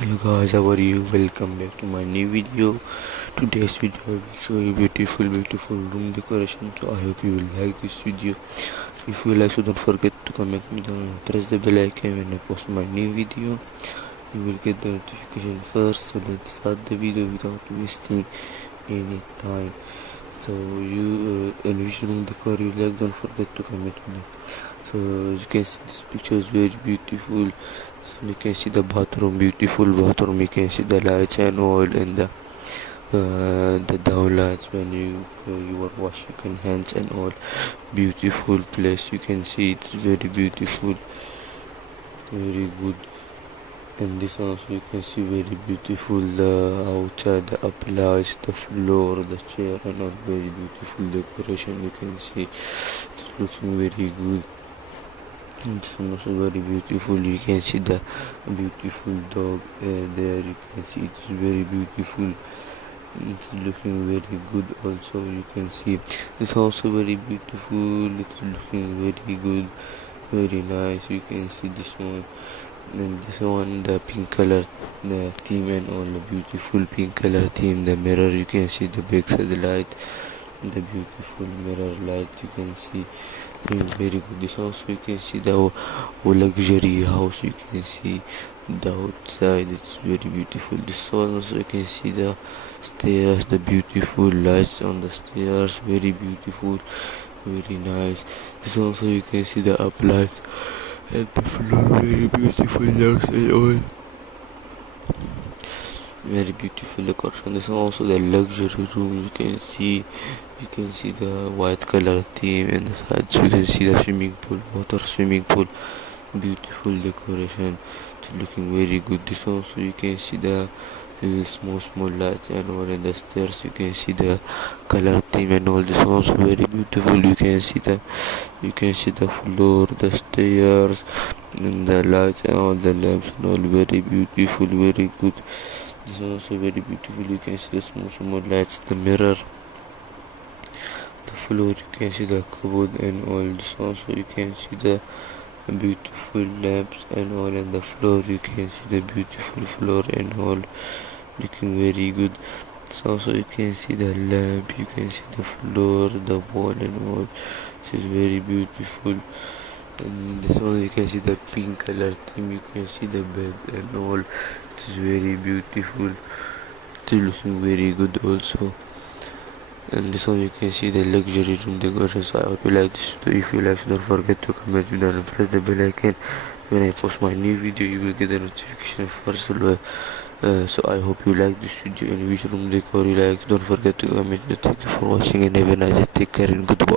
Hello guys, how are you? Welcome back to my new video. Today's video I will show you beautiful room decoration. So I hope you will like this video. If you like, so don't forget to comment me down and press the bell icon when I post my new video. You will get the notification first. So let's start the video without wasting any time. So you in which room decor you like, don't forget to comment me. So as you can see, this picture is very beautiful. So you can see the bathroom, beautiful bathroom. You can see the lights and all, and the down lights when you are washing hands and all. Beautiful place. You can see it's very beautiful, very good. And this also you can see very beautiful. The outside, the applies, the floor, the chair, and all very beautiful decoration. You can see it's looking very good. It's also very beautiful. You can see the beautiful dog there. You can see it's very beautiful. It's looking very good. Also, you can see it's also very beautiful. It's looking very good, very nice. You can see this one and this one, the pink color theme and all, the beautiful pink color theme. The mirror, you can see the backside light, the beautiful mirror light. You can see very good. This also you can see the luxury house. You can see the outside, it's very beautiful. This one also you can see the stairs, the beautiful lights on the stairs, very beautiful, very nice. This also you can see the up lights and the floor, very beautiful lights and all, very beautiful decoration. This is also the luxury room. You can see the white color theme and the sides. You can see the swimming pool, water swimming pool, beautiful decoration. It's looking very good. This also you can see the small lights and all, and the stairs. You can see the color theme and all. This also very beautiful. You can see the floor, the stairs, and the lights and all, the lamps and all, very beautiful, very good. This is also very beautiful. You can see the small lights, the mirror, the floor. You can see the cupboard and all. This also you can see the beautiful lamps and all, and the floor. You can see the beautiful floor and all, looking very good. So also you can see the lamp. You can see the floor, the wall and all. This is very beautiful. And this one you can see the pink color theme. You can see the bed and all. It is very beautiful. It is looking very good also. And this one you can see the luxury room decoration. So I hope you like this video. If you like, so don't forget to comment down and press the bell icon. When I post my new video, you will get a notification first. So I hope you like this video and which room decor you like. Don't forget to comment. Thank you for watching and have a nice day. Take care and goodbye.